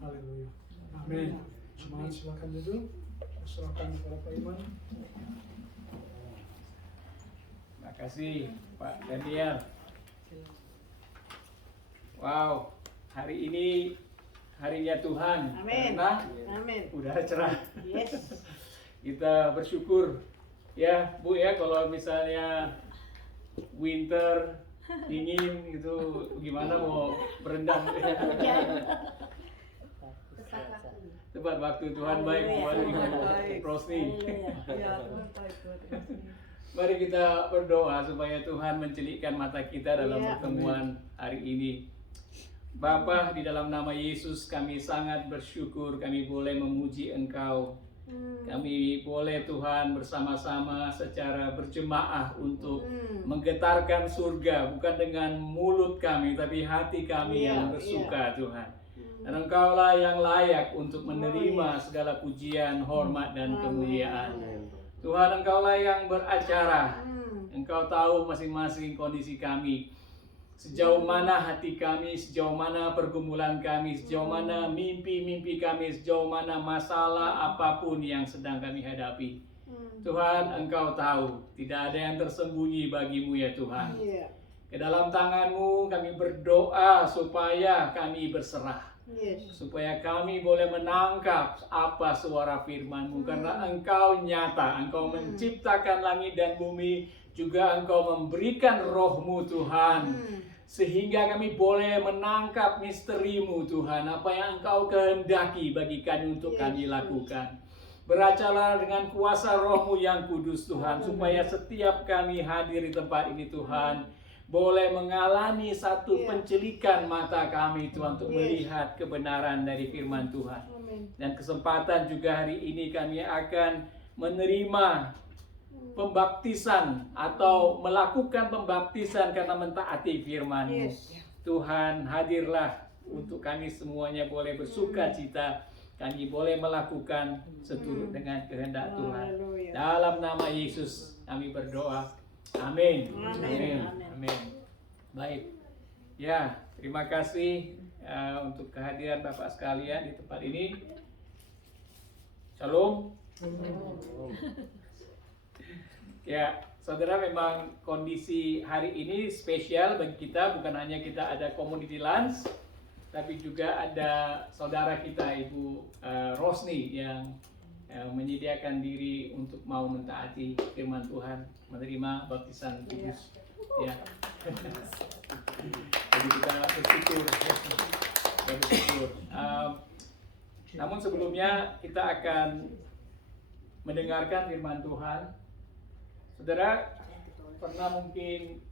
Haleluya. Amin. Jemaat silakan duduk. Serahkan kepada Pak Iman. Terima kasih Pak Daniel. Wow, hari ini harinya Tuhan. Amin. Karena Amin. udara cerah. Yes. Kita bersyukur ya Bu ya, kalau misalnya winter dingin gitu gimana mau berendam. Tepat waktu Tuhan baik buat Ibu Rosni. Mari kita berdoa supaya Tuhan mencelikkan mata kita dalam pertemuan hari ini. Bapa, di dalam nama Yesus kami sangat bersyukur kami boleh memuji Engkau. Kami boleh Tuhan bersama-sama secara berjemaah untuk menggetarkan surga, bukan dengan mulut kami tapi hati kami yang bersuka Tuhan. Dan Engkaulah yang layak untuk menerima segala pujian, hormat dan kemuliaan. Tuhan, Engkaulah yang beracara. Engkau tahu masing-masing kondisi kami. Sejauh mana hati kami, sejauh mana pergumulan kami, sejauh mana mimpi-mimpi kami, sejauh mana masalah apapun yang sedang kami hadapi. Tuhan, Engkau tahu, tidak ada yang tersembunyi bagimu ya Tuhan. Ke dalam tangan-Mu kami berdoa supaya kami berserah. Supaya kami boleh menangkap apa suara firman-Mu. Karena Engkau nyata, Engkau menciptakan langit dan bumi, juga Engkau memberikan Roh-Mu Tuhan. Sehingga kami boleh menangkap misteri-Mu Tuhan, apa yang Engkau kehendaki bagi kami untuk kami lakukan. Beracalah dengan kuasa Roh-Mu yang kudus Tuhan, supaya setiap kami hadir di tempat ini Tuhan, boleh mengalami satu pencelikan mata kami Tuhan untuk melihat kebenaran dari firman Tuhan. Dan kesempatan juga hari ini kami akan menerima pembaptisan atau melakukan pembaptisan karena mentaati firman-Mu. Tuhan, hadirlah untuk kami semuanya boleh bersuka cita. Kami boleh melakukan seturut dengan kehendak Tuhan. Dalam nama Yesus kami berdoa. Amin. Amin. Amin. Baik. Ya, terima kasih untuk kehadiran Bapak sekalian di tempat ini. Shalom. Ya, saudara, memang kondisi hari ini spesial bagi kita. Bukan hanya kita ada community lunch, tapi juga ada saudara kita Ibu Rosni yang menyediakan diri untuk mau mentaati firman Tuhan, menerima baptisan kudus. Ya. Jadi kita bersyukur. Namun sebelumnya kita akan mendengarkan firman Tuhan. Saudara, pernah mungkin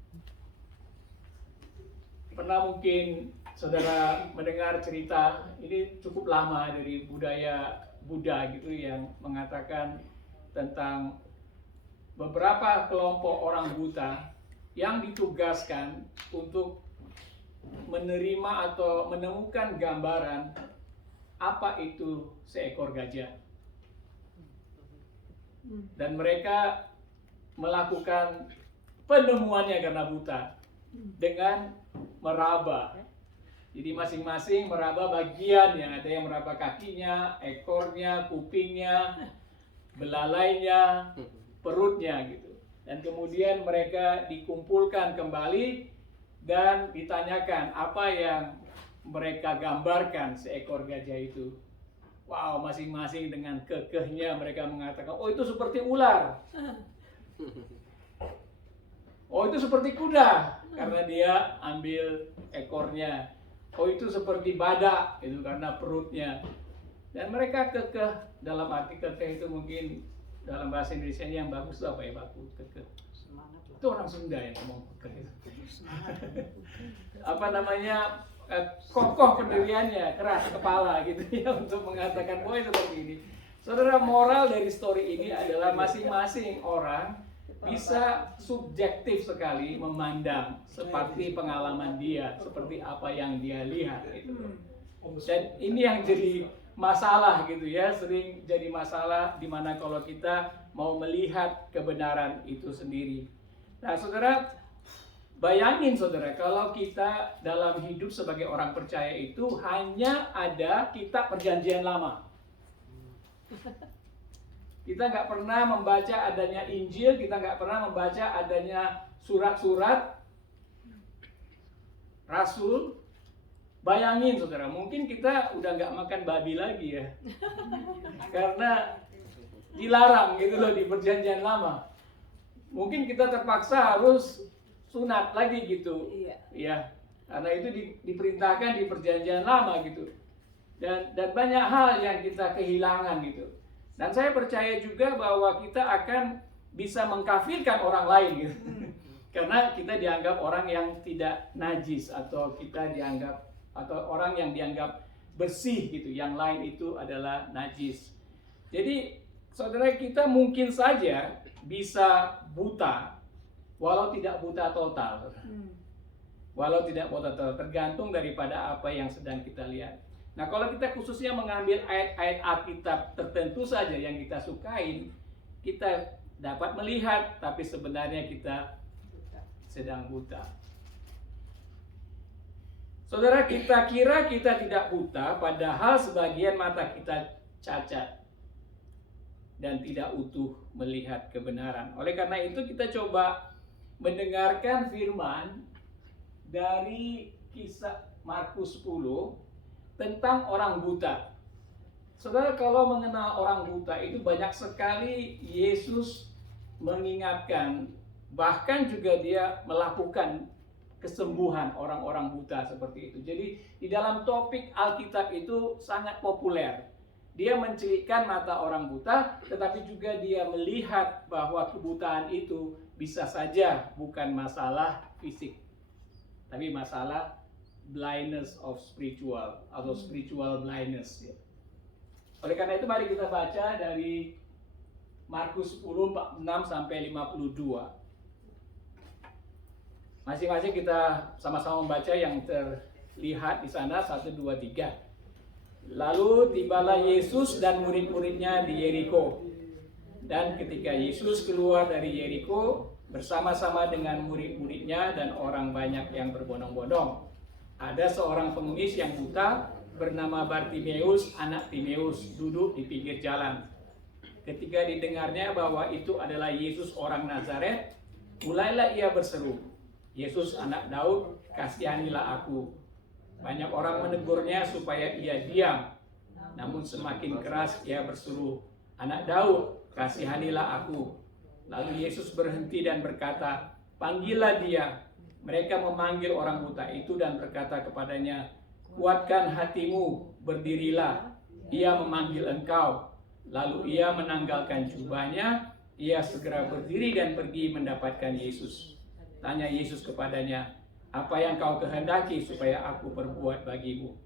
saudara mendengar cerita ini cukup lama dari budaya Buddha gitu yang mengatakan tentang beberapa kelompok orang buta yang ditugaskan untuk menerima atau menemukan gambaran apa itu seekor gajah. Dan mereka melakukan penemuannya karena buta dengan meraba. Jadi masing-masing meraba bagiannya, ada yang meraba kakinya, ekornya, kupingnya, belalainya, perutnya gitu. Dan kemudian mereka dikumpulkan kembali dan ditanyakan apa yang mereka gambarkan seekor gajah itu. Wow, masing-masing dengan kekehnya mereka mengatakan, oh itu seperti ular. Oh itu seperti kuda karena dia ambil ekornya. Oh itu seperti badak itu karena perutnya. Dan mereka kekeh, dalam arti kekeh itu mungkin dalam bahasa Indonesia yang bagus itu apa ya, baku kekeh. Itu orang Sunda yang ngomong kekeh itu. Apa namanya, kokoh pendiriannya, keras kepala gitu ya untuk mengatakan bahwa seperti ini. Saudara, moral dari story ini adalah masing-masing orang bisa subjektif sekali memandang seperti pengalaman dia, seperti apa yang dia lihat gitu. Dan ini yang jadi masalah gitu ya, sering jadi masalah di mana kalau kita mau melihat kebenaran itu sendiri. Nah, saudara, Bayangin saudara, kalau kita dalam hidup sebagai orang percaya itu hanya ada kitab perjanjian lama. Kita nggak pernah membaca adanya Injil, kita nggak pernah membaca adanya surat-surat Rasul. Bayangin saudara, mungkin kita udah nggak makan babi lagi ya. Karena dilarang gitu loh di perjanjian lama. Mungkin kita terpaksa harus sunat lagi gitu. Ya, karena itu diperintahkan di perjanjian lama gitu. Dan banyak hal yang kita kehilangan gitu. Dan saya percaya juga bahwa kita akan bisa mengkafirkan orang lain gitu. Karena kita dianggap orang yang tidak najis, atau kita dianggap, atau orang yang dianggap bersih gitu. Yang lain itu adalah najis. Jadi saudara, kita mungkin saja bisa buta, walau tidak buta total. Walau tidak buta total, tergantung daripada apa yang sedang kita lihat. Nah, kalau kita khususnya mengambil ayat-ayat Alkitab tertentu saja yang kita sukain, kita dapat melihat, tapi sebenarnya kita sedang buta. Saudara, kita kira kita tidak buta, padahal sebagian mata kita cacat dan tidak utuh melihat kebenaran. Oleh karena itu kita coba mendengarkan firman dari kisah Markus 10 tentang orang buta. Saudara, kalau mengenal orang buta itu banyak sekali Yesus mengingatkan, bahkan juga dia melakukan kesembuhan orang-orang buta seperti itu. Jadi di dalam topik Alkitab itu sangat populer. Dia mencelikkan mata orang buta, tetapi juga dia melihat bahwa kebutaan itu bisa saja bukan masalah fisik, tapi masalah blindness of spiritual atau spiritual blindness. Ya. Oleh karena itu mari kita baca dari Markus 10, 46 sampai 52. Masing-masing kita sama-sama membaca yang terlihat di sana, 1, 2, 3. Lalu tibalah Yesus dan murid-muridnya di Yeriko. Dan ketika Yesus keluar dari Yeriko bersama-sama dengan murid-muridnya dan orang banyak yang berbondong-bondong, ada seorang pengemis yang buta bernama Bartimeus, anak Timeus, duduk di pinggir jalan. Ketika didengarnya bahwa itu adalah Yesus orang Nazaret, mulailah ia berseru, "Yesus anak Daud, kasihanilah aku." Banyak orang menegurnya supaya ia diam, namun semakin keras ia berseru, "Anak Daud, kasihanilah aku." Lalu Yesus berhenti dan berkata, "Panggillah dia." Mereka memanggil orang buta itu dan berkata kepadanya, "Kuatkan hatimu, berdirilah, ia memanggil engkau." Lalu ia menanggalkan jubahnya, ia segera berdiri dan pergi mendapatkan Yesus. Tanya Yesus kepadanya, "Apa yang kau kehendaki supaya aku perbuat bagimu?"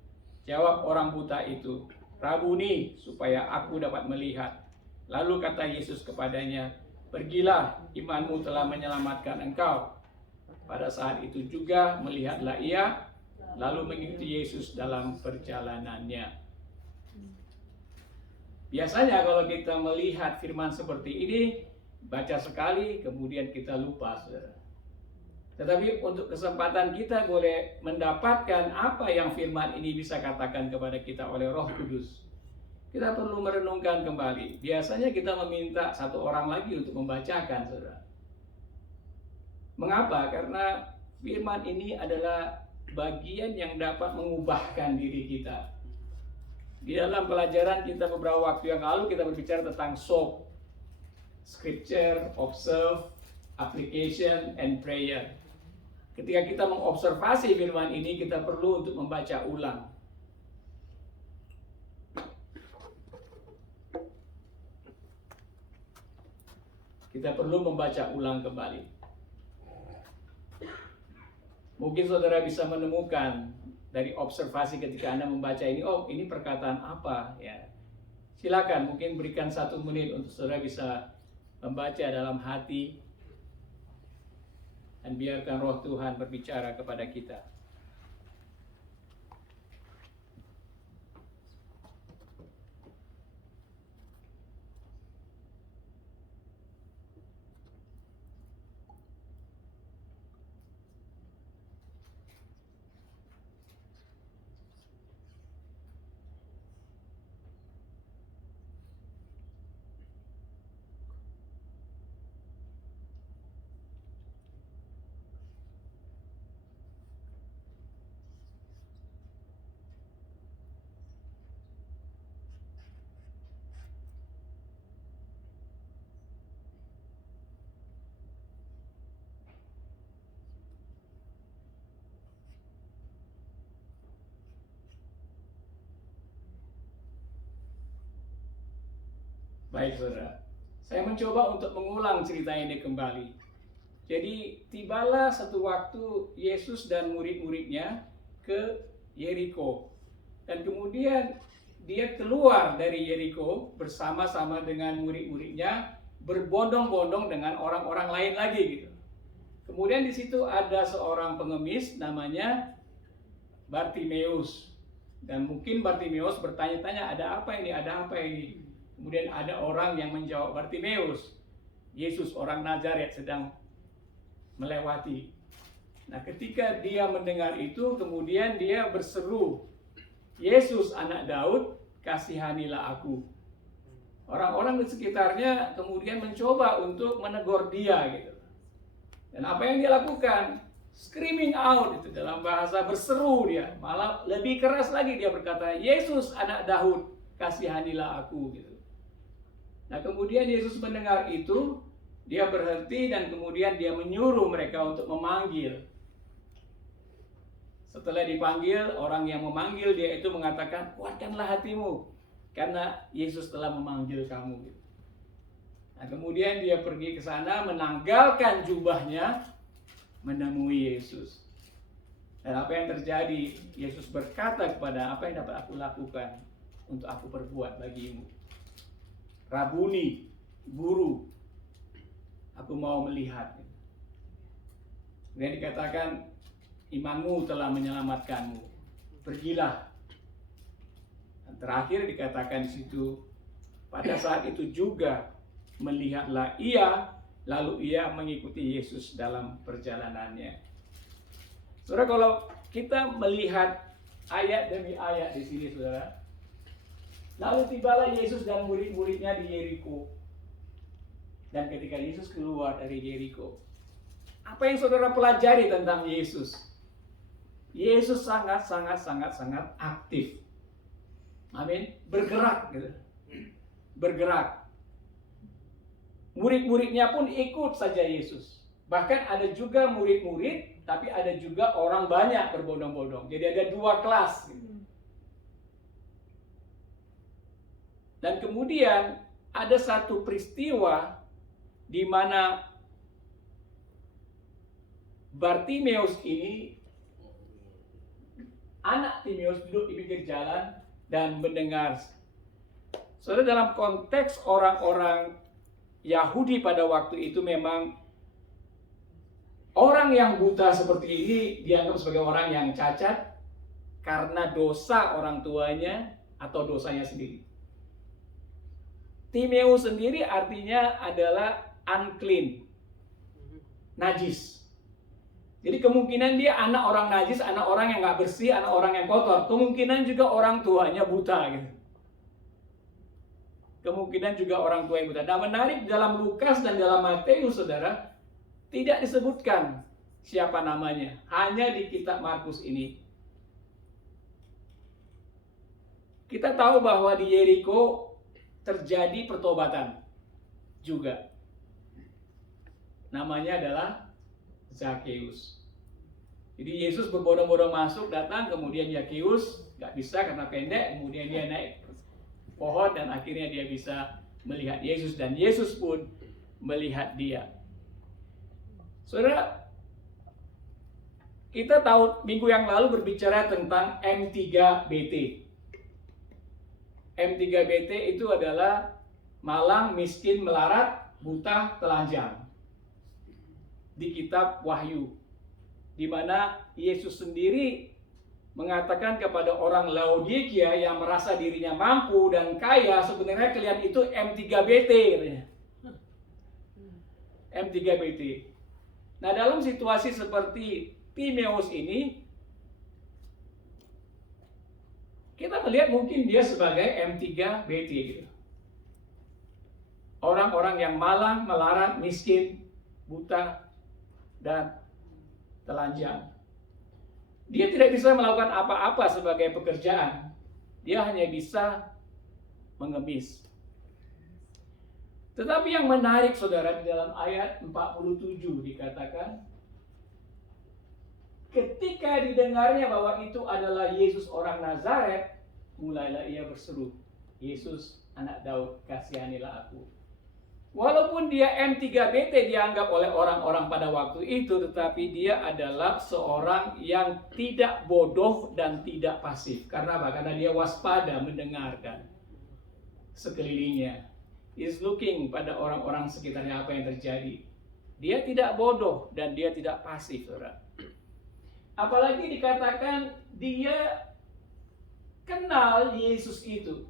Jawab orang buta itu, "Rabuni, supaya aku dapat melihat." Lalu kata Yesus kepadanya, "Pergilah, imanmu telah menyelamatkan engkau." Pada saat itu juga melihatlah ia, lalu mengikuti Yesus dalam perjalanannya. Biasanya kalau kita melihat firman seperti ini, baca sekali, kemudian kita lupa, saudara. Tetapi untuk kesempatan kita boleh mendapatkan apa yang firman ini bisa katakan kepada kita oleh Roh Kudus. Kita perlu merenungkan kembali. Biasanya kita meminta satu orang lagi untuk membacakan, saudara. Mengapa? Karena firman ini adalah bagian yang dapat mengubahkan diri kita. Di dalam pelajaran kita beberapa waktu yang lalu kita berbicara tentang SOAP, Scripture, Observe, Application, and Prayer. Ketika kita mengobservasi firman ini, kita perlu untuk membaca ulang. Kita perlu membaca ulang kembali. Mungkin saudara bisa menemukan dari observasi ketika Anda membaca ini, oh ini perkataan apa ya. Silakan mungkin berikan 1 menit untuk saudara bisa membaca dalam hati dan biarkan Roh Tuhan berbicara kepada kita. Baik saudara, saya mencoba untuk mengulang cerita ini kembali. Jadi tibalah satu waktu Yesus dan murid-muridnya ke Yeriko. Dan kemudian dia keluar dari Yeriko bersama-sama dengan murid-muridnya, berbondong-bondong dengan orang-orang lain lagi gitu. Kemudian di situ ada seorang pengemis namanya Bartimeus. Dan mungkin Bartimeus bertanya-tanya, ada apa ini? Ada apa ini? Kemudian ada orang yang menjawab Bartimeus, Yesus orang Nazaret sedang melewati. Nah, ketika dia mendengar itu, kemudian dia berseru, Yesus anak Daud, kasihanilah aku. Orang-orang di sekitarnya kemudian mencoba untuk menegur dia gitu. Dan apa yang dia lakukan? Screaming out, itu dalam bahasa berseru dia. Malah lebih keras lagi dia berkata, Yesus anak Daud, kasihanilah aku gitu. Nah, kemudian Yesus mendengar itu, dia berhenti dan kemudian dia menyuruh mereka untuk memanggil. Setelah dipanggil, orang yang memanggil dia itu mengatakan, kuatkanlah hatimu, karena Yesus telah memanggil kamu. Nah, kemudian dia pergi ke sana, menanggalkan jubahnya, menemui Yesus. Dan apa yang terjadi? Yesus berkata kepada, apa yang dapat aku lakukan untuk aku perbuat bagimu? Rabuni, guru, aku mau melihat. Kemudian dikatakan, imanmu telah menyelamatkanmu. Pergilah. Dan terakhir dikatakan di situ, pada saat itu juga melihatlah ia, lalu ia mengikuti Yesus dalam perjalanannya. Saudara, kalau kita melihat ayat demi ayat di sini, saudara, lalu tibalah Yesus dan murid-muridnya di Yeriko. Dan ketika Yesus keluar dari Yeriko, apa yang saudara pelajari tentang Yesus? Yesus sangat aktif. Amin. Bergerak gitu. Bergerak. Murid-muridnya pun ikut saja Yesus. Bahkan ada juga murid-murid, tapi ada juga orang banyak berbondong-bondong. Jadi ada dua kelas. Dan kemudian ada satu peristiwa di mana Bartimeus ini, anak Timeus, duduk di pinggir jalan dan mendengar. Saudara, dalam konteks orang-orang Yahudi pada waktu itu memang orang yang buta seperti ini dianggap sebagai orang yang cacat karena dosa orang tuanya atau dosanya sendiri. Timeus sendiri artinya adalah unclean, najis. Jadi kemungkinan dia anak orang najis, anak orang yang nggak bersih, anak orang yang kotor. Kemungkinan juga orang tuanya buta gitu. Kemungkinan juga orang tua yang buta. Nah, menarik dalam Lukas dan dalam Matius, saudara, tidak disebutkan siapa namanya. Hanya di kitab Markus ini. Kita tahu bahwa di Yeriko terjadi pertobatan juga. Namanya adalah Zakheus. Jadi Yesus berbondong-bondong masuk, datang, kemudian Zakheus nggak bisa karena pendek, kemudian dia naik pohon dan akhirnya dia bisa melihat Yesus dan Yesus pun melihat dia. Saudara, kita tahu minggu yang lalu berbicara tentang M3BT. M3BT itu adalah malang, miskin, melarat, buta, telanjang. Di kitab Wahyu, di mana Yesus sendiri mengatakan kepada orang Laodikia yang merasa dirinya mampu dan kaya, sebenarnya kalian itu M3BT. M3BT. Nah, dalam situasi seperti Timeus ini, kita melihat mungkin dia sebagai M3BT gitu. Orang-orang yang malang, melarat, miskin, buta, dan telanjang. Dia tidak bisa melakukan apa-apa sebagai pekerjaan. Dia hanya bisa mengemis. Tetapi yang menarik, saudara, di dalam ayat 47 dikatakan, ketika didengarnya bahwa itu adalah Yesus orang Nazaret, mulailah ia berseru, Yesus anak Daud, kasihanilah aku. Walaupun dia M3BT dianggap oleh orang-orang pada waktu itu, tetapi dia adalah seorang yang tidak bodoh dan tidak pasif. Karena apa? Karena dia waspada mendengarkan sekelilingnya. Is looking pada orang-orang sekitarnya apa yang terjadi. Dia tidak bodoh dan dia tidak pasif, saudara. Apalagi dikatakan dia kenal Yesus itu.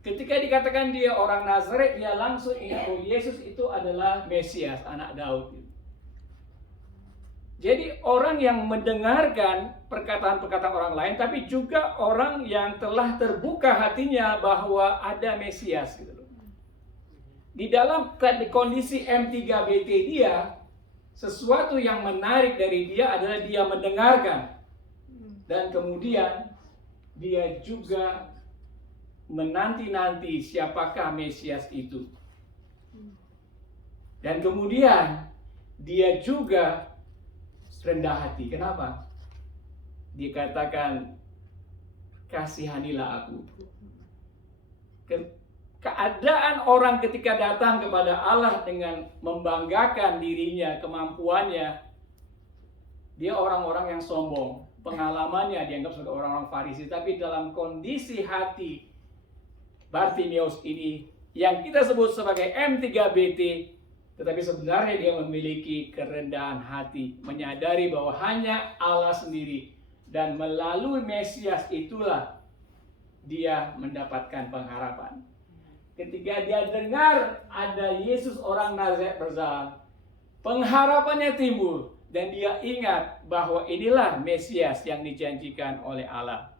Ketika dikatakan dia orang Nazaret, dia langsung ingat, oh Yesus itu adalah Mesias, anak Daud. Jadi orang yang mendengarkan perkataan-perkataan orang lain, tapi juga orang yang telah terbuka hatinya bahwa ada Mesias. Gitu. Di dalam kondisi M3BT dia, sesuatu yang menarik dari dia adalah dia mendengarkan. Dan kemudian dia juga menanti-nanti siapakah Mesias itu. Dan kemudian dia juga rendah hati. Kenapa? Dikatakan kasihanilah aku. Keadaan orang ketika datang kepada Allah dengan membanggakan dirinya, kemampuannya, dia orang-orang yang sombong. Pengalamannya dianggap sebagai orang-orang Farisi, tapi dalam kondisi hati Bartimeus ini yang kita sebut sebagai M3BT, tetapi sebenarnya dia memiliki kerendahan hati, menyadari bahwa hanya Allah sendiri, dan melalui Mesias itulah dia mendapatkan pengharapan. Ketika dia dengar ada Yesus orang Nazaret berjalan, pengharapannya timbul, dan dia ingat bahwa inilah Mesias yang dijanjikan oleh Allah.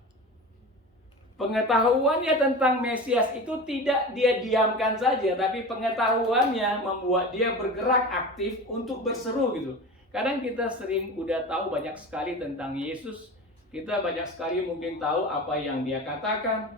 Pengetahuannya tentang Mesias itu tidak dia diamkan saja, tapi pengetahuannya membuat dia bergerak aktif untuk berseru gitu. Kadang kita sering udah tahu banyak sekali tentang Yesus, kita banyak sekali mungkin tahu apa yang dia katakan,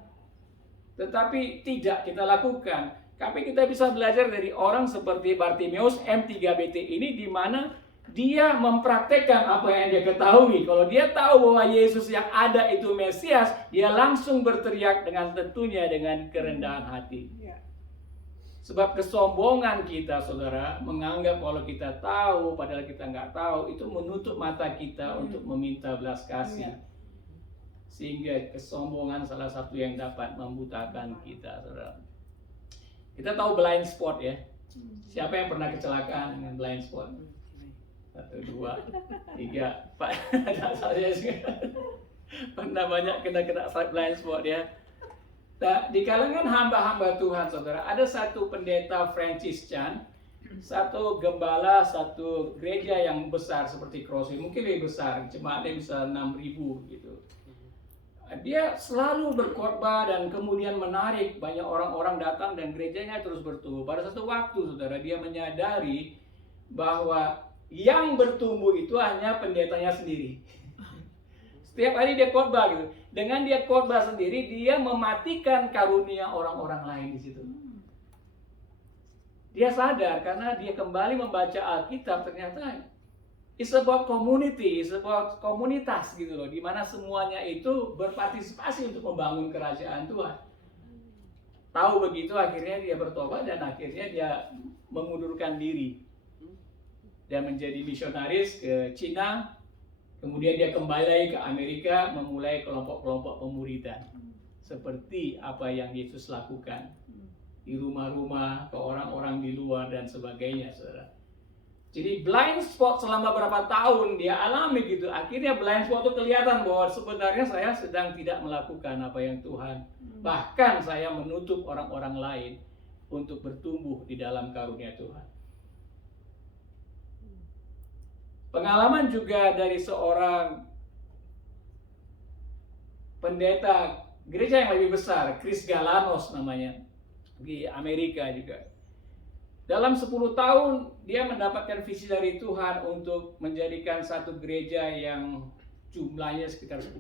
tetapi tidak kita lakukan. Tapi kita bisa belajar dari orang seperti Bartimeus M3BT ini, di mana dia mempraktekkan apa yang dia ketahui. Kalau dia tahu bahwa Yesus yang ada itu Mesias, dia langsung berteriak dengan tentunya dengan kerendahan hati. Sebab kesombongan kita, saudara, menganggap kalau kita tahu padahal kita nggak tahu, itu menutup mata kita untuk meminta belas kasih. Sehingga kesombongan salah satu yang dapat membutakan kita, saudara. Kita tahu blind spot ya. Siapa yang pernah kecelakaan dengan blind spot? 1, 2, 3, 4. Saya pernah banyak kena blind spot ya. Nah, di kalangan hamba-hamba Tuhan, saudara, ada satu pendeta Francis Chan, satu gembala, satu gereja yang besar seperti Crossing, mungkin lebih besar, jemaatnya bisa 6.000 gitu. Dia selalu berkhotbah dan kemudian menarik banyak orang-orang datang dan gerejanya terus bertumbuh. Pada satu waktu, saudara, dia menyadari bahwa yang bertumbuh itu hanya pendetanya sendiri. Setiap hari dia khotbah gitu. Dengan dia khotbah sendiri, dia mematikan karunia orang-orang lain di situ. Dia sadar karena dia kembali membaca Alkitab, ternyata it's about community, it's about komunitas gitu loh, di mana semuanya itu berpartisipasi untuk membangun kerajaan Tuhan. Tahu begitu, akhirnya dia bertobat dan akhirnya dia mengundurkan diri dan menjadi misionaris ke Cina. Kemudian dia kembali lagi ke Amerika, memulai kelompok-kelompok pemuridan seperti apa yang Yesus lakukan di rumah-rumah, ke orang-orang di luar dan sebagainya, saudara. Jadi blind spot selama berapa tahun dia alami gitu. Akhirnya blind spot itu kelihatan bahwa sebenarnya saya sedang tidak melakukan apa yang Tuhan. Bahkan saya menutup orang-orang lain untuk bertumbuh di dalam karunia Tuhan. Pengalaman juga dari seorang pendeta gereja yang lebih besar, Chris Galanos namanya, di Amerika juga. Dalam 10 tahun dia mendapatkan visi dari Tuhan untuk menjadikan satu gereja yang jumlahnya sekitar 10.000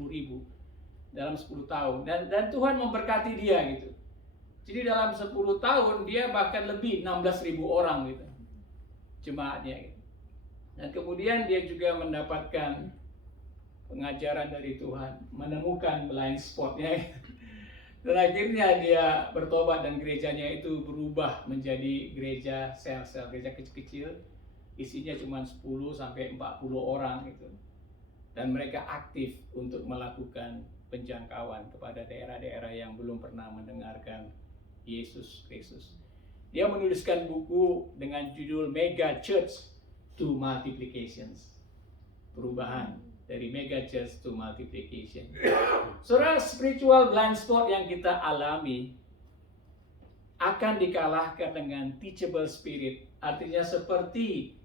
dalam 10 tahun. Dan Tuhan memberkati dia gitu. Jadi dalam 10 tahun dia bahkan lebih 16.000 orang gitu jemaatnya gitu. Dan kemudian dia juga mendapatkan pengajaran dari Tuhan, menemukan blind spotnya. Dan akhirnya dia bertobat dan gerejanya itu berubah menjadi gereja sel-sel, gereja kecil-kecil, isinya cuma 10 sampai 40 orang gitu. Dan mereka aktif untuk melakukan penjangkauan kepada daerah-daerah yang belum pernah mendengarkan Yesus Kristus. Dia menuliskan buku dengan judul Mega Church to Multiplications. Perubahan dari mega church to multiplication. Saudara, spiritual blind spot yang kita alami akan dikalahkan dengan teachable spirit. Artinya seperti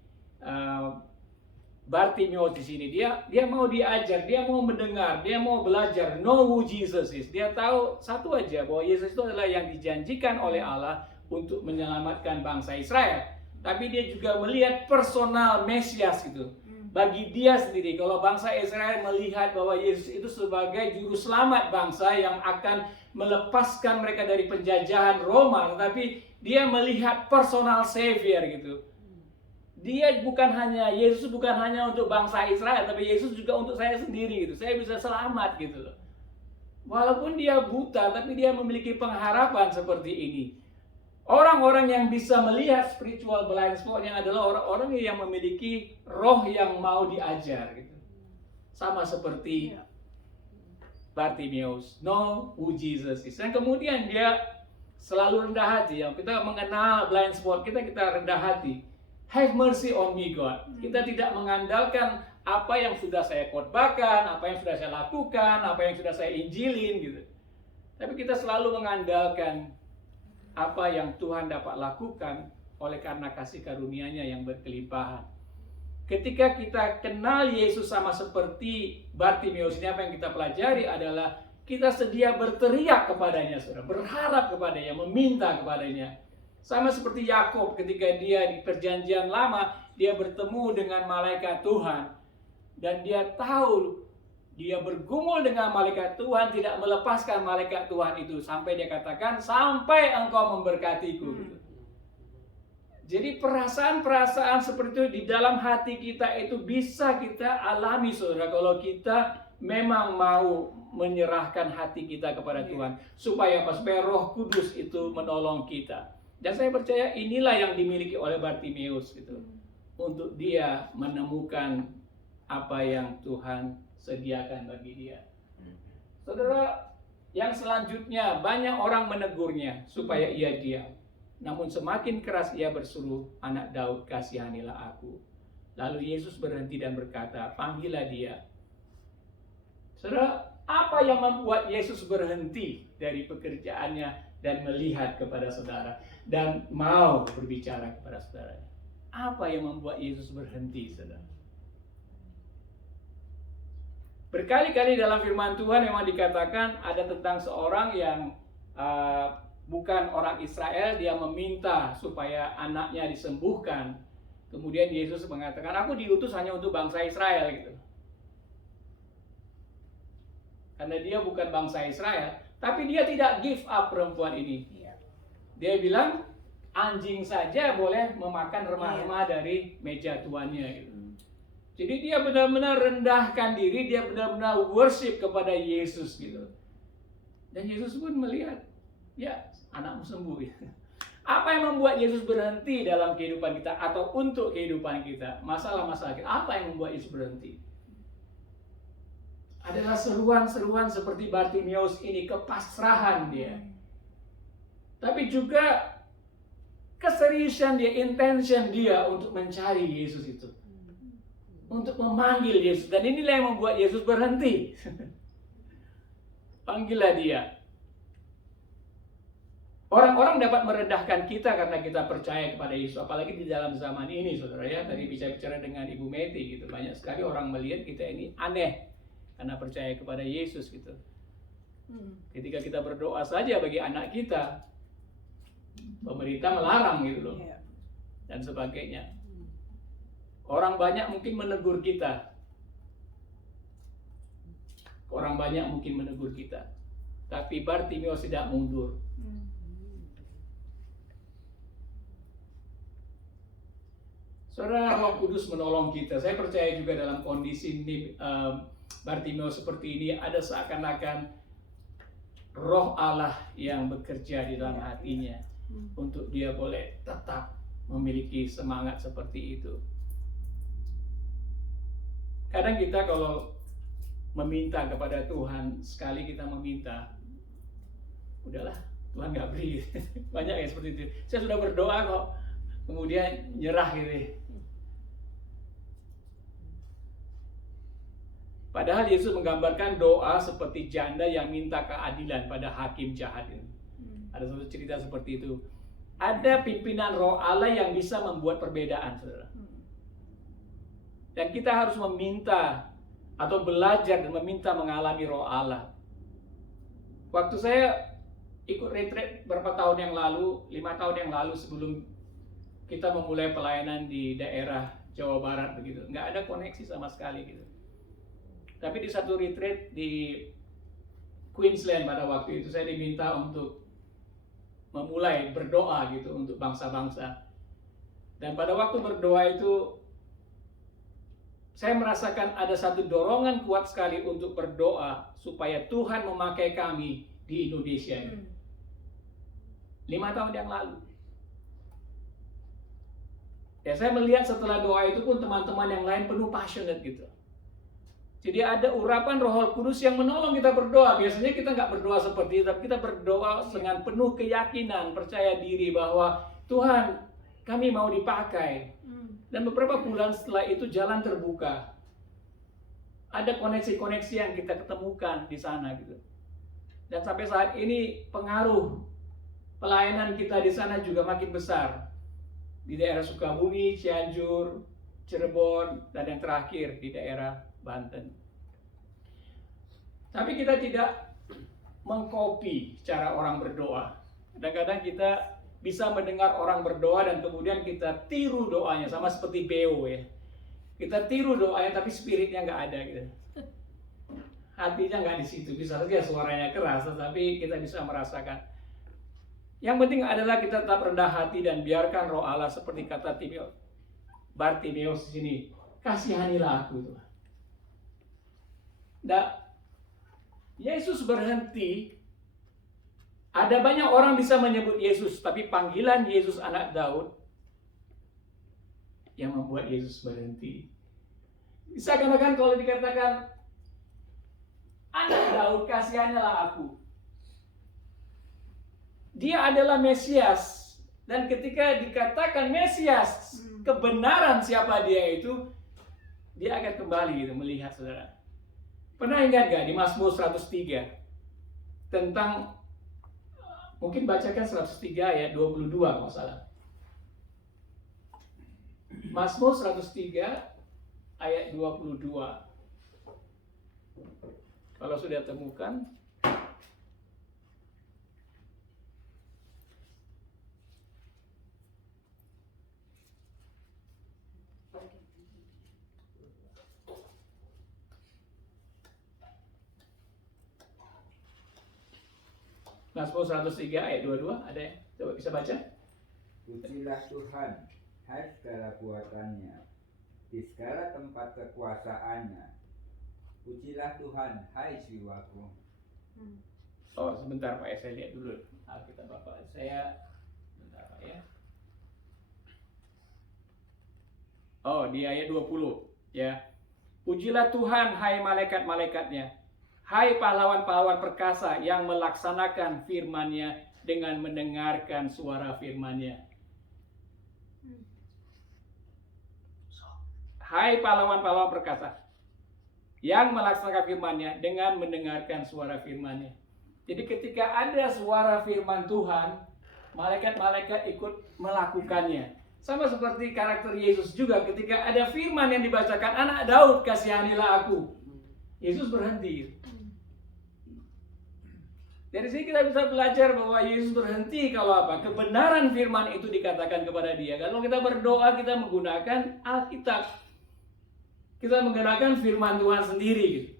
Bartimeus di sini, dia mau diajar, dia mau mendengar, dia mau belajar, know who Jesus is. Dia tahu satu aja, bahwa Yesus itu adalah yang dijanjikan oleh Allah untuk menyelamatkan bangsa Israel. Tapi dia juga melihat personal Mesias gitu. Bagi dia sendiri, kalau bangsa Israel melihat bahwa Yesus itu sebagai juru selamat bangsa yang akan melepaskan mereka dari penjajahan Roma, tetapi dia melihat personal savior gitu. Dia Yesus bukan hanya untuk bangsa Israel, tapi Yesus juga untuk saya sendiri gitu. Saya bisa selamat gitu loh. Walaupun dia buta, tapi dia memiliki pengharapan seperti ini. Orang-orang yang bisa melihat spiritual blind spot-nya adalah orang-orang yang memiliki roh yang mau diajar gitu. Sama seperti Bartimeus, know who Jesus is. Dan kemudian dia selalu rendah hati. Yang kita mengenal blind spot kita rendah hati. Have mercy on me, God. Kita tidak mengandalkan apa yang sudah saya khotbahkan, apa yang sudah saya lakukan, apa yang sudah saya injilin gitu. Tapi kita selalu mengandalkan apa yang Tuhan dapat lakukan oleh karena kasih karunia-Nya yang berkelimpahan. Ketika kita kenal Yesus sama seperti Bartimeus ini, apa yang kita pelajari adalah kita sedia berteriak kepadanya, saudara, berharap kepadanya, meminta kepadanya. Sama seperti Yakub ketika dia di perjanjian lama, dia bertemu dengan malaikat Tuhan. Dan dia tahu, dia bergumul dengan malaikat Tuhan, tidak melepaskan malaikat Tuhan itu. Sampai dia katakan, sampai engkau memberkatiku. Jadi perasaan-perasaan seperti itu di dalam hati kita itu bisa kita alami, saudara. Kalau kita memang mau menyerahkan hati kita kepada Tuhan. Supaya Roh Kudus itu menolong kita. Dan saya percaya inilah yang dimiliki oleh Bartimeus gitu. Untuk dia menemukan apa yang Tuhan sediakan bagi dia. Saudara, yang selanjutnya banyak orang menegurnya supaya ia diam. Namun semakin keras ia berseru, anak Daud, kasihanilah aku. Lalu Yesus berhenti dan berkata, panggillah dia. Saudara, apa yang membuat Yesus berhenti dari pekerjaannya dan melihat kepada saudara dan mau berbicara kepada saudara? Apa yang membuat Yesus berhenti, saudara? Berkali-kali dalam firman Tuhan memang dikatakan ada tentang seorang yang bukan orang Israel, dia meminta supaya anaknya disembuhkan. Kemudian Yesus mengatakan, aku diutus hanya untuk bangsa Israel gitu. Karena dia bukan bangsa Israel, tapi dia tidak give up perempuan ini. Dia bilang, anjing saja boleh memakan remah-remah dari meja tuannya gitu. Jadi dia benar-benar rendahkan diri, dia benar-benar worship kepada Yesus gitu. Dan Yesus pun melihat, ya anakmu sembuh ya. Apa yang membuat Yesus berhenti dalam kehidupan kita atau untuk kehidupan kita? Masalah-masalah kita, apa yang membuat Yesus berhenti? Adalah seruan-seruan seperti Bartimeus ini, kepasrahan dia. Tapi juga keseriusan dia, intention dia untuk mencari Yesus itu. Untuk memanggil Yesus. Dan inilah yang membuat Yesus berhenti. Panggillah dia. Orang-orang dapat merendahkan kita karena kita percaya kepada Yesus. Apalagi di dalam zaman ini, saudara ya. Tadi bicara dengan Ibu Meti gitu. Banyak sekali orang melihat kita ini aneh karena percaya kepada Yesus gitu. Ketika kita berdoa saja bagi anak kita, pemerintah melarang gitu loh. Dan sebagainya. Orang banyak mungkin menegur kita. Orang banyak mungkin menegur kita. Tapi Bartimeus tidak mundur. Saudara, Roh Kudus menolong kita. Saya percaya juga dalam kondisi Bartimeus seperti ini, ada seakan-akan Roh Allah yang bekerja di dalam hatinya untuk dia boleh tetap memiliki semangat seperti itu. Kadang kita kalau meminta kepada Tuhan, sekali kita meminta, udahlah Tuhan nggak beri. Banyak yang seperti itu. Saya sudah berdoa kok, kemudian nyerah gitu. Padahal Yesus menggambarkan doa seperti janda yang minta keadilan pada hakim jahat ini. Ada satu cerita seperti itu. Ada pimpinan Roh Allah yang bisa membuat perbedaan, saudara. Dan kita harus meminta atau belajar dan meminta mengalami Roh Allah. Waktu saya ikut retreat beberapa tahun yang lalu, 5 tahun yang lalu sebelum kita memulai pelayanan di daerah Jawa Barat begitu, nggak ada koneksi sama sekali gitu. Tapi di satu retreat di Queensland pada waktu itu saya diminta untuk memulai berdoa gitu untuk bangsa-bangsa. Dan pada waktu berdoa itu saya merasakan ada satu dorongan kuat sekali untuk berdoa supaya Tuhan memakai kami di Indonesia ini. 5 tahun yang lalu. Ya, saya melihat setelah doa itu pun teman-teman yang lain penuh passionate gitu. Jadi ada urapan Roh Kudus yang menolong kita berdoa. Biasanya kita nggak berdoa seperti itu, tapi kita berdoa dengan penuh keyakinan, percaya diri bahwa Tuhan, kami mau dipakai. Dan beberapa bulan setelah itu jalan terbuka. Ada koneksi-koneksi yang kita ketemukan di sana gitu. Dan sampai saat ini pengaruh pelayanan kita di sana juga makin besar. Di daerah Sukabumi, Cianjur, Cirebon, dan yang terakhir di daerah Banten. Tapi kita tidak mengcopy cara orang berdoa. Kadang-kadang kita bisa mendengar orang berdoa dan kemudian kita tiru doanya, sama seperti Beo ya. Kita tiru doanya tapi spiritnya nggak ada gitu. Hatinya nggak di situ. Bisa saja suaranya keras, tetapi kita bisa merasakan. Yang penting adalah kita tetap rendah hati dan biarkan Roh Allah seperti kata Bartimeus di sini. Kasihanilah aku Tuhan. Nah, Yesus berhenti. Ada banyak orang bisa menyebut Yesus, tapi panggilan Yesus anak Daud yang membuat Yesus berhenti. Bisa katakan kalau dikatakan anak Daud, kasihanilah aku. Dia adalah Mesias. Dan ketika dikatakan Mesias, kebenaran siapa dia itu, dia akan kembali gitu, melihat saudara. Pernah ingat gak di Mazmur 103 tentang, mungkin bacakan 103 ayat 22 kalau salah. Mazmur 103 ayat 22. Kalau sudah temukan, Mazmur 103 ayat 22 ada ya? Coba bisa baca. Pujilah Tuhan, hai segala buatannya, di segala tempat kekuasaannya. Pujilah Tuhan, hai jiwaku. Oh sebentar Pak ya, saya lihat dulu Alkitab Bapak. Bentar Pak ya. Oh di ayat 20 ya. Pujilah Tuhan, hai malaikat-malaikatnya. Hai pahlawan-pahlawan perkasa yang melaksanakan firman-Nya dengan mendengarkan suara firman-Nya. Hai pahlawan-pahlawan perkasa yang melaksanakan firman-Nya dengan mendengarkan suara firman-Nya. Jadi ketika ada suara firman Tuhan, malaikat-malaikat ikut melakukannya. Sama seperti karakter Yesus juga, ketika ada firman yang dibacakan, anak Daud kasihanilah aku. Yesus berhenti. Dari sini kita bisa belajar bahwa Yesus berhenti kalau apa? Kebenaran firman itu dikatakan kepada dia. Kalau kita berdoa, kita menggunakan Alkitab. Kita menggunakan firman Tuhan sendiri.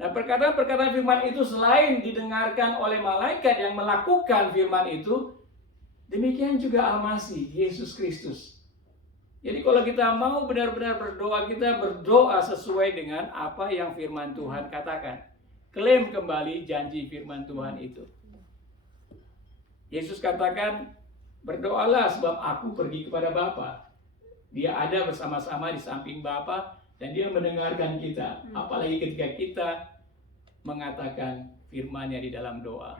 Nah, perkataan-perkataan firman itu selain didengarkan oleh malaikat yang melakukan firman itu, demikian juga Al-Masih, Yesus Kristus. Jadi kalau kita mau benar-benar berdoa, kita berdoa sesuai dengan apa yang firman Tuhan katakan. klaim kembali janji firman Tuhan itu. Yesus katakan, berdoalah sebab aku pergi kepada Bapa. Dia ada bersama-sama di samping Bapa dan dia mendengarkan kita. Apalagi ketika kita mengatakan firman-Nya di dalam doa.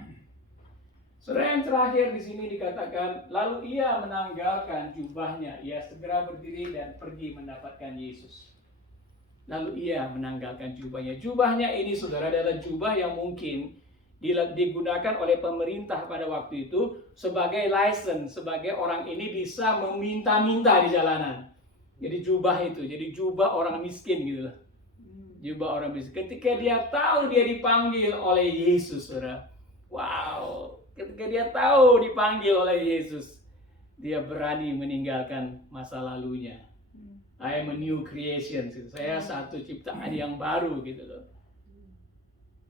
Saudara, yang terakhir di sini dikatakan, lalu ia menanggalkan jubahnya, ia segera berdiri dan pergi mendapatkan Yesus. Lalu ia menanggalkan jubahnya. Jubahnya ini, saudara, adalah jubah yang mungkin digunakan oleh pemerintah pada waktu itu sebagai license, sebagai orang ini bisa meminta-minta di jalanan. Jadi jubah itu, jadi jubah orang miskin gitu loh. Jubah orang miskin. Ketika dia tahu dia dipanggil oleh Yesus, saudara. Wow. Ketika dia tahu dipanggil oleh Yesus, dia berani meninggalkan masa lalunya. I am a new creation. Saya satu ciptaan yang baru gitu loh.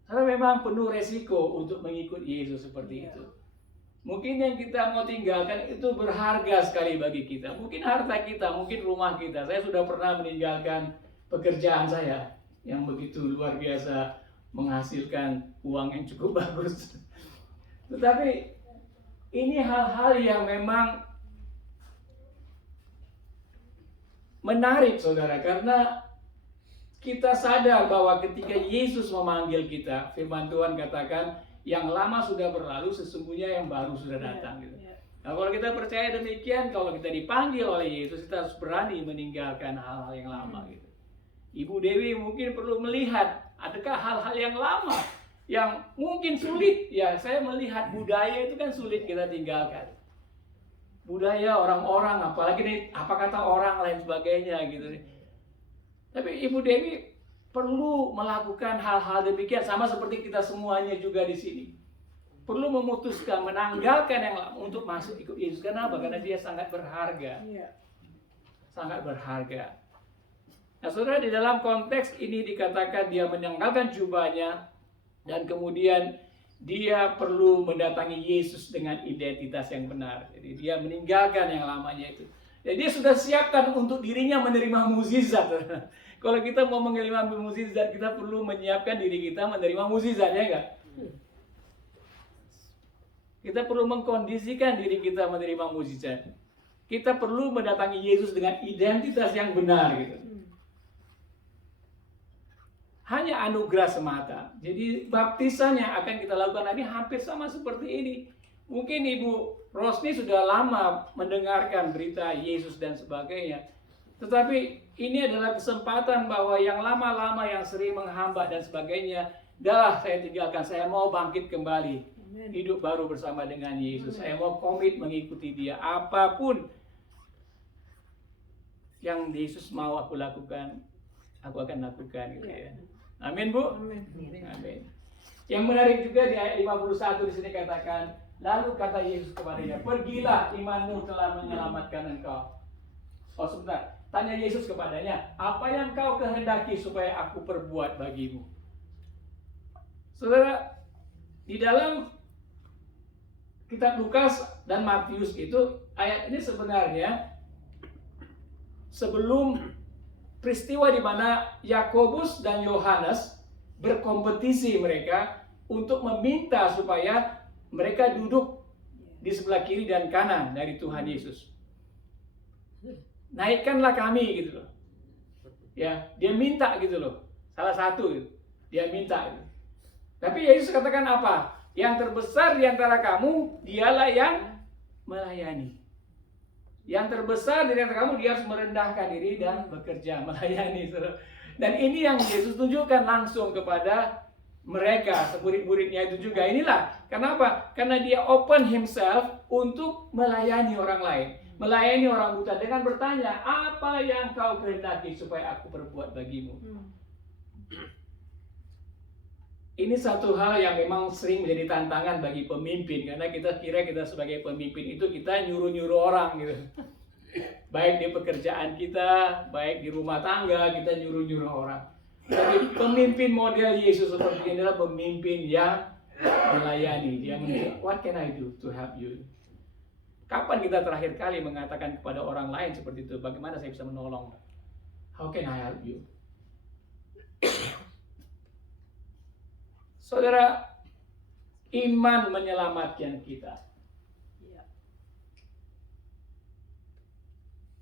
Karena memang penuh resiko untuk mengikut Yesus seperti itu. Mungkin yang kita mau tinggalkan itu berharga sekali bagi kita. Mungkin harta kita, mungkin rumah kita. Saya sudah pernah meninggalkan pekerjaan saya yang begitu luar biasa, menghasilkan uang yang cukup bagus. Tetapi ini hal-hal yang memang menarik, saudara, karena kita sadar bahwa ketika Yesus memanggil kita, firman Tuhan katakan, yang lama sudah berlalu, sesungguhnya yang baru sudah datang. Gitu. Nah, kalau kita percaya demikian, kalau kita dipanggil oleh Yesus, kita harus berani meninggalkan hal-hal yang lama. Gitu. Ibu Dewi mungkin perlu melihat, adakah hal-hal yang lama yang mungkin sulit. Ya, saya melihat budaya itu kan sulit kita tinggalkan. Budaya orang-orang, apalagi nih, apa kata orang lain sebagainya gitu. Tapi Ibu Dewi perlu melakukan hal-hal demikian, sama seperti kita semuanya juga di sini. Perlu memutuskan, menanggalkan yang lama untuk masuk ikut Yesus. Kenapa? Karena dia sangat berharga. Sangat berharga. Nah, saudara, di dalam konteks ini dikatakan dia menanggalkan jubahnya, dan kemudian dia perlu mendatangi Yesus dengan identitas yang benar. Jadi dia meninggalkan yang lamanya itu. Jadi dia sudah siapkan untuk dirinya menerima mukjizat. Kalau kita mau menerima mukjizat, kita perlu menyiapkan diri kita menerima mukjizat, ya enggak? Kita perlu mengkondisikan diri kita menerima mukjizat. Kita perlu mendatangi Yesus dengan identitas yang benar gitu. Hanya anugerah semata. Jadi baptisan yang akan kita lakukan nanti hampir sama seperti ini. Mungkin Ibu Rosni sudah lama mendengarkan berita Yesus dan sebagainya. Tetapi ini adalah kesempatan bahwa yang lama-lama yang sering menghambat dan sebagainya, dah saya tinggalkan, saya mau bangkit kembali. Hidup baru bersama dengan Yesus. Saya mau komit mengikuti Dia. Apapun yang Yesus mau aku lakukan, aku akan lakukan gitu ya. Amin, Bu. Amin. Yang menarik juga di ayat 51 di sini katakan, lalu kata Yesus kepadanya, pergilah, imanmu telah menyelamatkan engkau. Oh sebentar, tanya Yesus kepadanya, apa yang kau kehendaki supaya aku perbuat bagimu? Saudara, di dalam kitab Lukas dan Matius itu, ayat ini sebenarnya sebelum peristiwa di mana Yakobus dan Yohanes berkompetisi mereka untuk meminta supaya mereka duduk di sebelah kiri dan kanan dari Tuhan Yesus. Naikkanlah kami gitu loh. Ya, dia minta gitu loh. Salah satu gitu. Dia minta gitu. Tapi Yesus katakan apa? Yang terbesar di antara kamu, dialah yang melayani. Yang terbesar dari antara kamu, dia harus merendahkan diri dan bekerja, melayani. Dan ini yang Yesus tunjukkan langsung kepada mereka, murid-muridnya itu juga. Inilah, kenapa? Karena dia open himself untuk melayani orang lain. Melayani orang buta dengan bertanya, apa yang kau kehendaki supaya aku perbuat bagimu? Ini satu hal yang memang sering menjadi tantangan bagi pemimpin, karena kita kira kita sebagai pemimpin itu kita nyuruh-nyuruh orang gitu. Baik di pekerjaan kita, baik di rumah tangga, kita nyuruh-nyuruh orang. Tapi pemimpin model Yesus seperti ini adalah pemimpin yang melayani. Dia menunjuk, what can I do to help you? Kapan kita terakhir kali mengatakan kepada orang lain seperti itu, bagaimana saya bisa menolong? How can I help you? Saudara, iman menyelamatkan kita.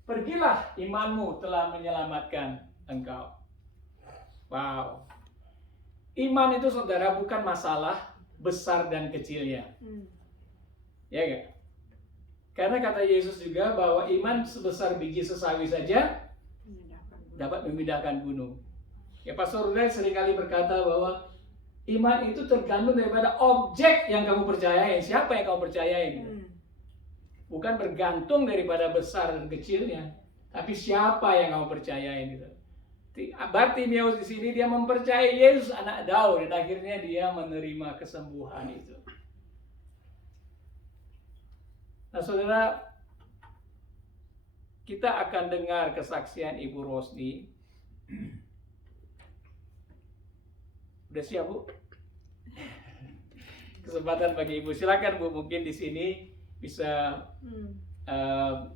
Pergilah, imanmu telah menyelamatkan engkau. Wow. Iman itu saudara bukan masalah besar dan kecilnya. Ya kan? Karena kata Yesus juga bahwa iman sebesar biji sesawi saja dapat memindahkan gunung. Ya, Pastor Rudolf seringkali berkata bahwa iman itu tergantung daripada objek yang kamu percayain. Siapa yang kamu percayain? Bukan bergantung daripada besar dan kecilnya, tapi siapa yang kamu percayain gitu. Bartimeus di sini dia mempercayai Yesus anak Daud dan akhirnya dia menerima kesembuhan itu. Nah, saudara, kita akan dengar kesaksian Ibu Rosni. Udah siap, Bu? Kesempatan bagi Ibu, silakan Bu, mungkin di sini bisa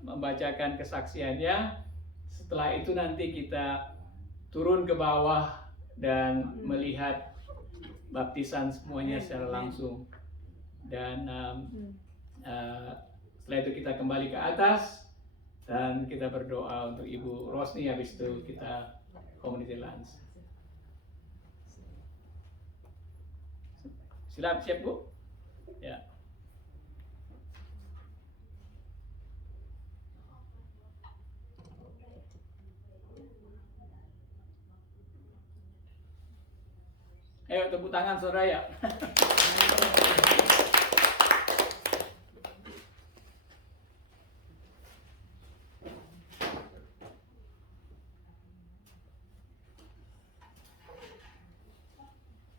membacakan kesaksiannya. Setelah itu nanti kita turun ke bawah dan melihat baptisan semuanya secara langsung. Dan setelah itu kita kembali ke atas dan kita berdoa untuk Ibu Rosni. Habis itu kita community lunch. Siap Bu? Ya. Ayo tepuk tangan saudara ya.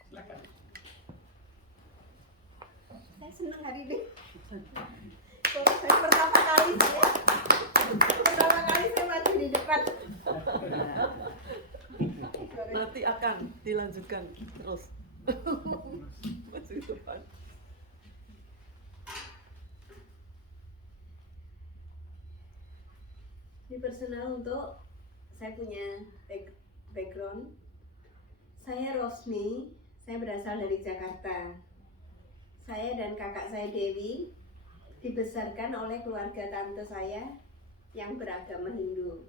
Silakan. Saya senang hari ini. Saya pertama kali saya maju di depan. Nanti akan dilanjutkan terus. Maju di depan. Ini personal untuk saya punya background. Saya Rosni, saya berasal dari Jakarta. Saya dan kakak saya Dewi dibesarkan oleh keluarga tante saya yang beragama Hindu.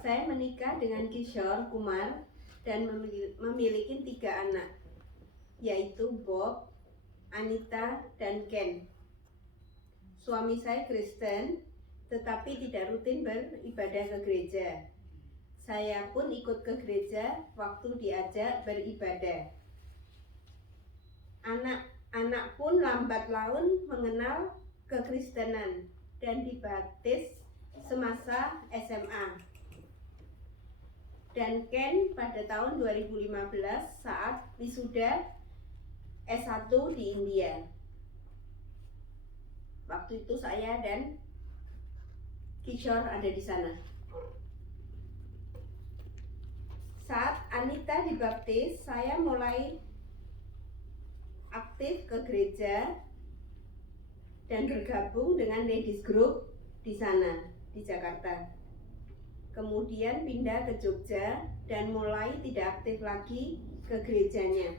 Saya menikah dengan Kishore Kumar dan memiliki 3 anak, yaitu Bob, Anita, dan Ken. Suami saya Kristen, tetapi tidak rutin beribadah ke gereja. Saya pun ikut ke gereja waktu diajak beribadah. Anak-anak pun lambat laun mengenal kekristenan dan dibaptis semasa SMA. Dan Ken pada tahun 2015 saat wisuda S1 di India. Waktu itu saya dan Kishore ada di sana. Saat Anita dibaptis, saya mulai aktif ke gereja dan bergabung dengan ladies group di sana, di Jakarta. Kemudian pindah ke Jogja dan mulai tidak aktif lagi ke gerejanya.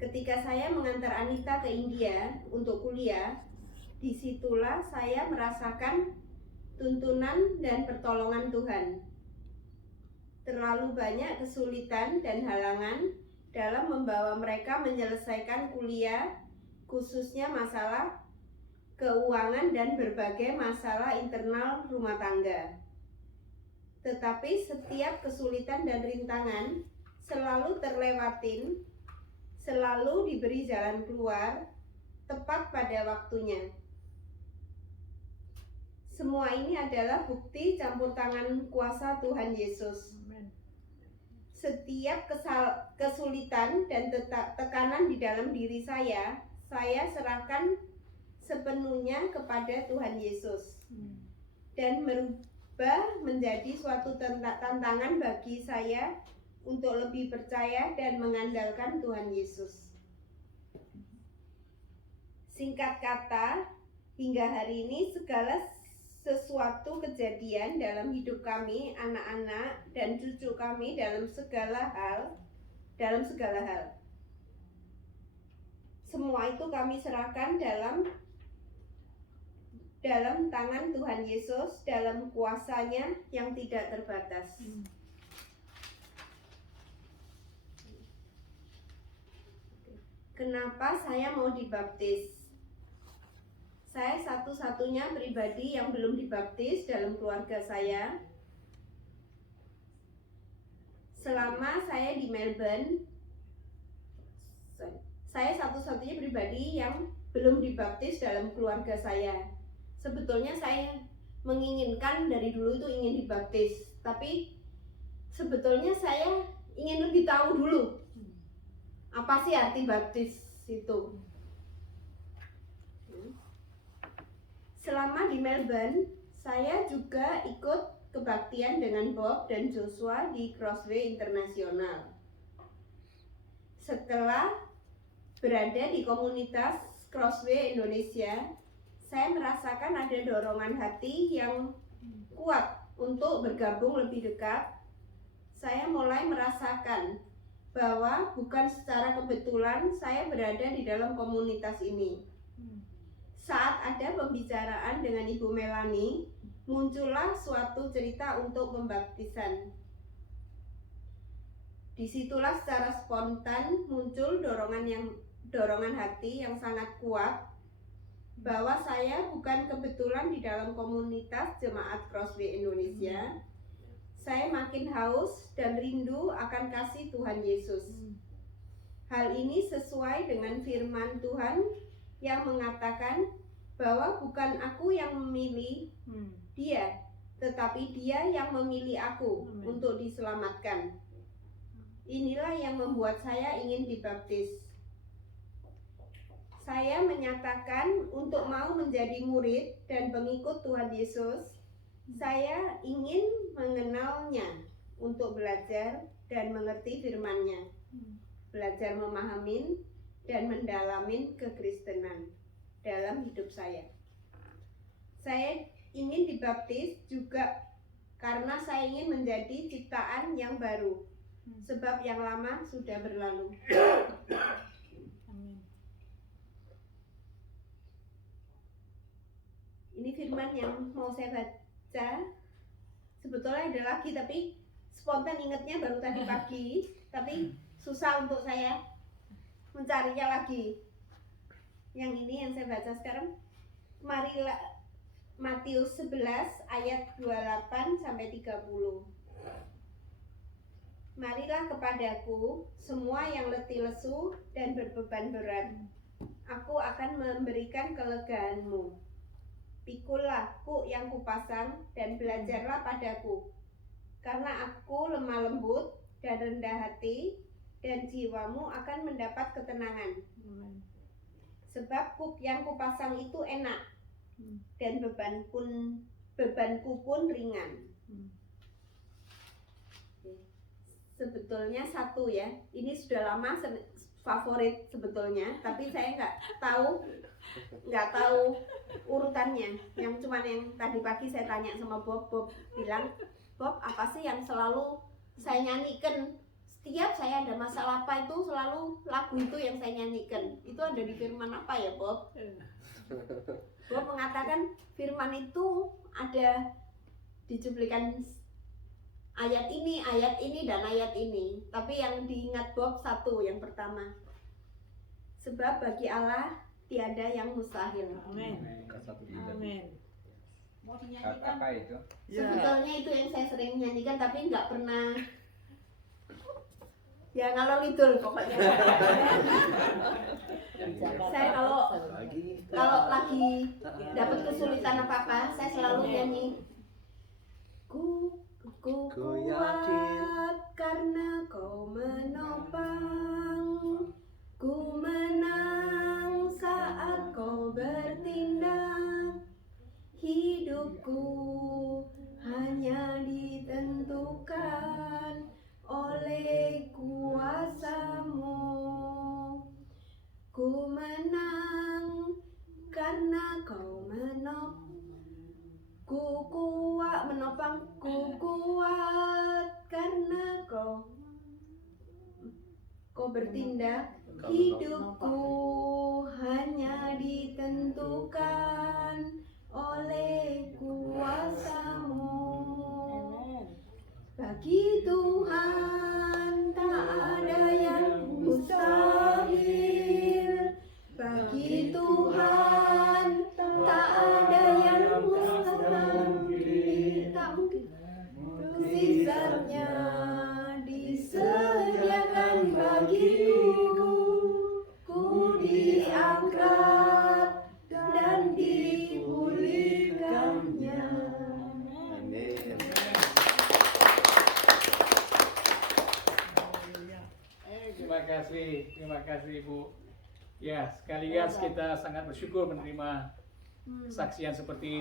Ketika saya mengantar Anita ke India untuk kuliah, disitulah saya merasakan tuntunan dan pertolongan Tuhan. Terlalu banyak kesulitan dan halangan dalam membawa mereka menyelesaikan kuliah, khususnya masalah keuangan dan berbagai masalah internal rumah tangga. Tetapi setiap kesulitan dan rintangan selalu terlewatin, selalu diberi jalan keluar tepat pada waktunya. Semua ini adalah bukti campur tangan kuasa Tuhan Yesus. Setiap kesulitan dan tekanan di dalam diri saya serahkan sepenuhnya kepada Tuhan Yesus dan merubah menjadi suatu tantangan bagi saya untuk lebih percaya dan mengandalkan Tuhan Yesus. Singkat kata, hingga hari ini segala sesuatu kejadian dalam hidup kami, anak-anak dan cucu kami dalam segala hal dalam segala hal. Semua itu kami serahkan dalam tangan Tuhan Yesus, dalam kuasa-Nya yang tidak terbatas. Kenapa saya mau dibaptis? Saya satu-satunya pribadi yang belum dibaptis dalam keluarga saya. Selama saya di Melbourne, saya satu-satunya pribadi yang belum dibaptis dalam keluarga saya. Sebetulnya saya menginginkan dari dulu itu ingin dibaptis, tapi sebetulnya saya ingin lebih tahu dulu apa sih arti baptis itu. Selama di Melbourne, saya juga ikut kebaktian dengan Bob dan Joshua di Crossway Internasional. Setelah berada di komunitas Crossway Indonesia, saya merasakan ada dorongan hati yang kuat untuk bergabung lebih dekat. Saya mulai merasakan bahwa bukan secara kebetulan saya berada di dalam komunitas ini. Saat ada pembicaraan dengan Ibu Melanie, muncullah suatu cerita untuk pembaptisan. Disitulah secara spontan muncul dorongan hati yang sangat kuat bahwa saya bukan kebetulan di dalam komunitas Jemaat Crossway Indonesia. Saya makin haus dan rindu akan kasih Tuhan Yesus. Hal ini sesuai dengan firman Tuhan yang mengatakan bahwa bukan aku yang memilih Dia, tetapi Dia yang memilih aku untuk diselamatkan. Inilah yang membuat saya ingin dibaptis. Saya menyatakan untuk mau menjadi murid dan pengikut Tuhan Yesus. Saya ingin mengenalnya untuk belajar dan mengerti firman-Nya, belajar memahami dan mendalami kekristenan dalam hidup saya. Saya ingin dibaptis juga karena saya ingin menjadi ciptaan yang baru, sebab yang lama sudah berlalu. Ini firman yang mau saya baca. Sebetulnya ada lagi, tapi spontan ingatnya baru tadi pagi, tapi susah untuk saya mencarinya lagi. Yang ini yang saya baca sekarang. Marilah Matius 11 ayat 28 sampai 30. Marilah kepadaku semua yang letih lesu dan berbeban berat. Aku akan memberikan kelegaanmu. Pikulah kuk yang kupasang dan belajarlah padaku. Karena aku lemah lembut dan rendah hati, dan jiwamu akan mendapat ketenangan. Sebab kuk yang kupasang itu enak, dan bebanku pun ringan. Sebetulnya satu ya, ini sudah lama favorit sebetulnya, tapi saya nggak tahu urutannya. Yang cuman yang tadi pagi saya tanya sama Bob bilang, Bob apa sih yang selalu saya nyanyikan setiap saya ada masalah apa itu, selalu lagu itu yang saya nyanyikan. Itu ada di firman apa ya Bob? Bob mengatakan firman itu ada di cuplikan ayat ini, dan ayat ini. Tapi yang diingat Bob satu, yang pertama. Sebab bagi Allah tiada yang mustahil. Amin. Amin. Mau Apa dinyanyikan? itu? Sebetulnya itu yang saya sering nyanyikan tapi nggak pernah. Ya ngalor ngidul pokoknya. Saya kalau lagi dapat kesulitan apa-apa, saya selalu nyanyi. Ku kuat karena kau menopang. Ku menang saat kau bertindak. Hidupku hanya ditentukan oleh kuasa-Mu. Ku menang karena kau menopang. Ku kuat karena kau Kau bertindak, hidupku hanya ditentukan oleh kuasa-Mu. Bagi Tuhan tak ada yang mustahil. Bagi Tuhan tak ada yang mustahil. Tak mungkin. Sisanya disediakan bagiku. Ku diangkat dan dipulihkannya. Amin. Terima kasih Ibu. Ya, sekalian kita sangat bersyukur menerima kesaksian seperti ini.